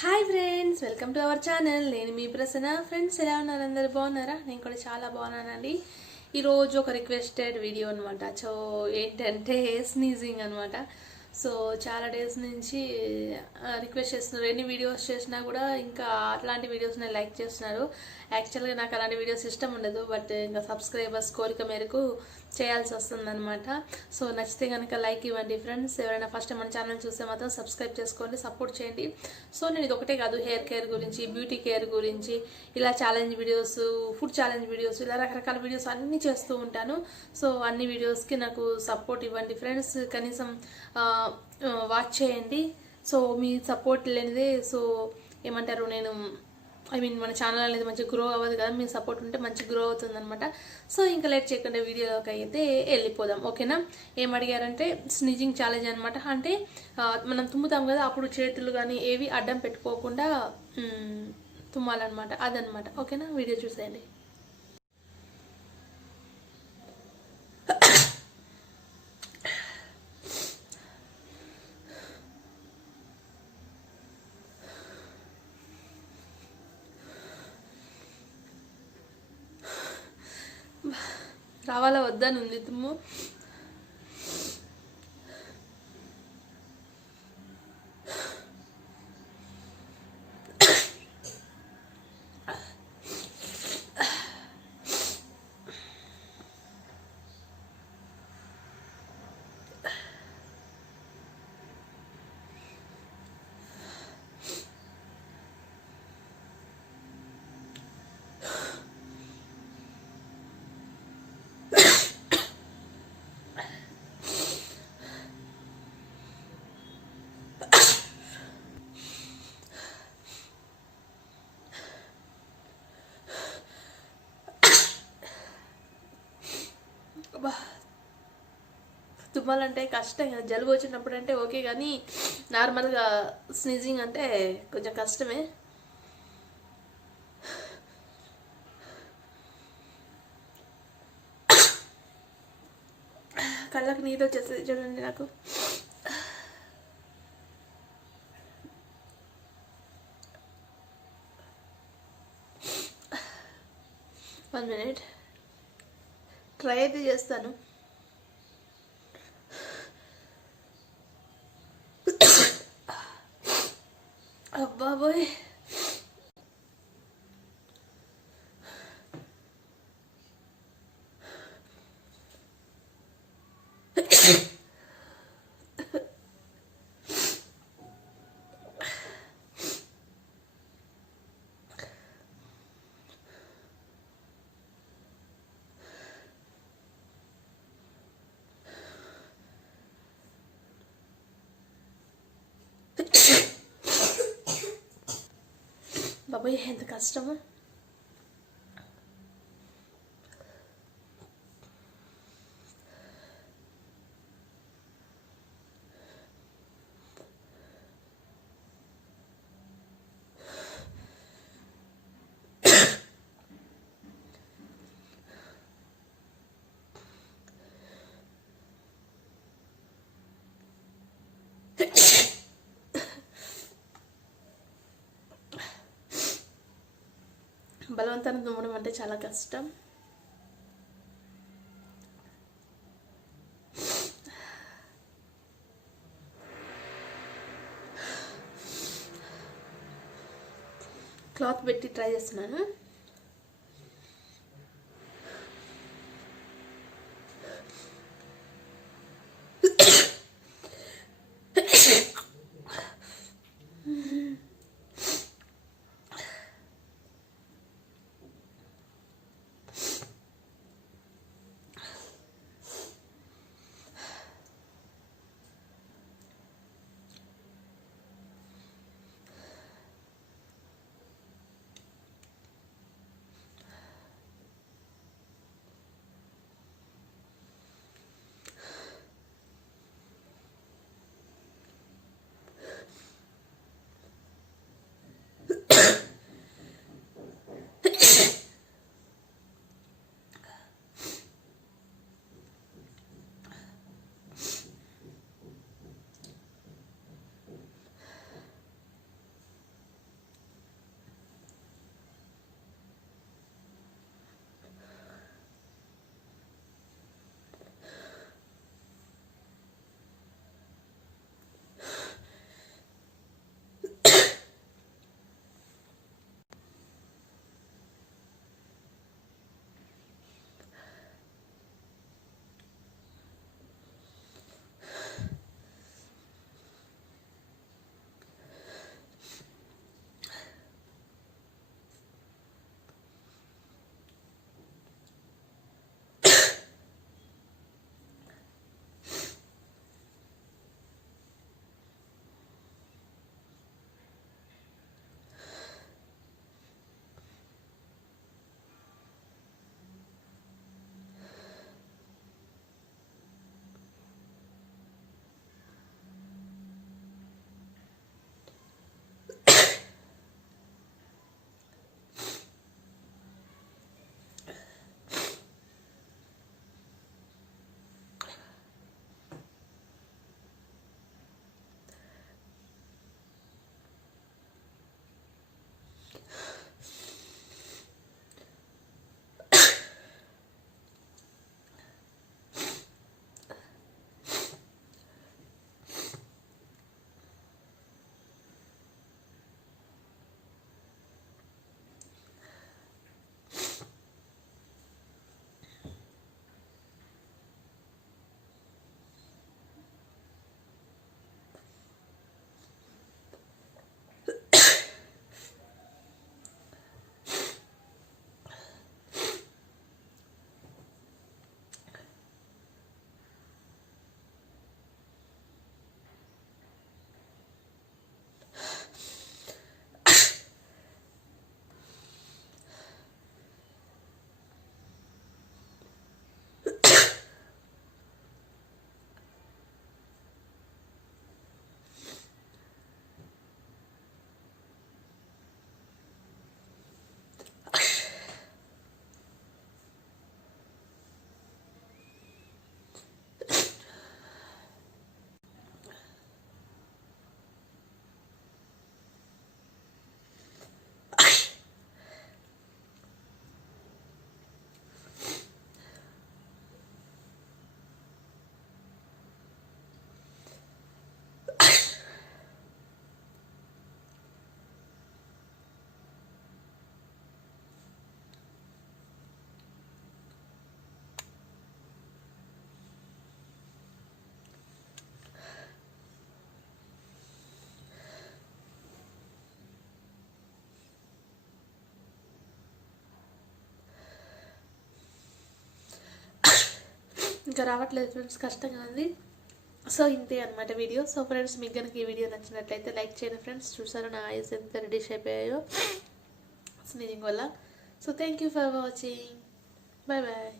Hi friends, welcome to our channel. నేను మీ ప్రసన్న. ఫ్రెండ్స్ ఎలా ఉన్నారు? అందరు బాగున్నారా? నేను కూడా చాలా బాగున్నానండి. ఈరోజు ఒక రిక్వెస్టెడ్ వీడియో అనమాట. సో ఏంటంటే స్నీజింగ్ అనమాట. సో చాలా డేస్ నుంచి రిక్వెస్ట్ చేస్తున్నారు. ఎన్ని వీడియోస్ చేసినా కూడా ఇంకా అట్లాంటి వీడియోస్ని లైక్ చేస్తున్నారు. యాక్చువల్గా నాకు అలాంటి వీడియోస్ ఇష్టం ఉండదు, బట్ ఇంకా సబ్స్క్రైబర్స్ కోరిక మేరకు చేయాల్సి వస్తుందన్నమాట. సో నచ్చితే కనుక లైక్ ఇవ్వండి ఫ్రెండ్స్. ఎవరైనా ఫస్ట్ మన ఛానల్ చూస్తే మాత్రం సబ్స్క్రైబ్ చేసుకోండి, సపోర్ట్ చేయండి. సో నేను ఇది ఒకటే కాదు, హెయిర్ కేర్ గురించి, బ్యూటీ కేర్ గురించి, ఇలా challenge videos, food challenge videos, ఇలా రకరకాల వీడియోస్ అన్నీ చేస్తూ ఉంటాను. సో అన్ని వీడియోస్కి నాకు సపోర్ట్ ఇవ్వండి ఫ్రెండ్స్. కనీసం వాచ్ చేయండి. సో మీ సపోర్ట్ లేనిదే సో ఏమంటారు, నేను మన ఛానల్ అనేది మంచిగా గ్రో అవ్వదు కదా. మీ సపోర్ట్ ఉంటే మంచి గ్రో అవుతుంది అనమాట. సో ఇంకా లేట్ చేయకుండా వీడియోలోకి అయితే వెళ్ళిపోదాం, ఓకేనా? ఏం అడిగారంటే స్నీజింగ్ ఛాలెంజ్ అనమాట. అంటే మనం తుమ్ముతాం కదా, అప్పుడు చేతులు కానీ ఏవి అడ్డం పెట్టుకోకుండా తుమ్మాలన్నమాట, అదనమాట, ఓకేనా? వీడియో చూసేయండి. రావాలా వద్దని ఉంది తుమ్ము. తుమ్మాలంటే కష్టం కదా. జలుబు వచ్చినప్పుడు అంటే ఓకే, కానీ నార్మల్గా స్నీజింగ్ అంటే కొంచెం కష్టమే. కళ్ళకు నీళ్ళు వచ్చేస్తుంది చూడండి నాకు. వన్ మినిట్ ట్రై అయితే చేస్తాను. అబ్బాబోయ్, బాబాయ్ ఎంత కష్టమో. బలవంతాన్ని తుమ్మడం అంటే చాలా కష్టం. క్లాత్ పెట్టి ట్రై చేస్తున్నాను. ఇంకా రావట్లేదు ఫ్రెండ్స్, కష్టంగా ఉంది. సో ఇంతే అనమాట వీడియో. సో ఫ్రెండ్స్, మీకు కనుక ఈ వీడియో నచ్చినట్లయితే లైక్ చేయండి ఫ్రెండ్స్. చూసారు నా ఐస్ ఎంత రెడీష్ అయిపోయాయో స్నీజింగ్ వల్ల. So thank you for watching. Bye bye.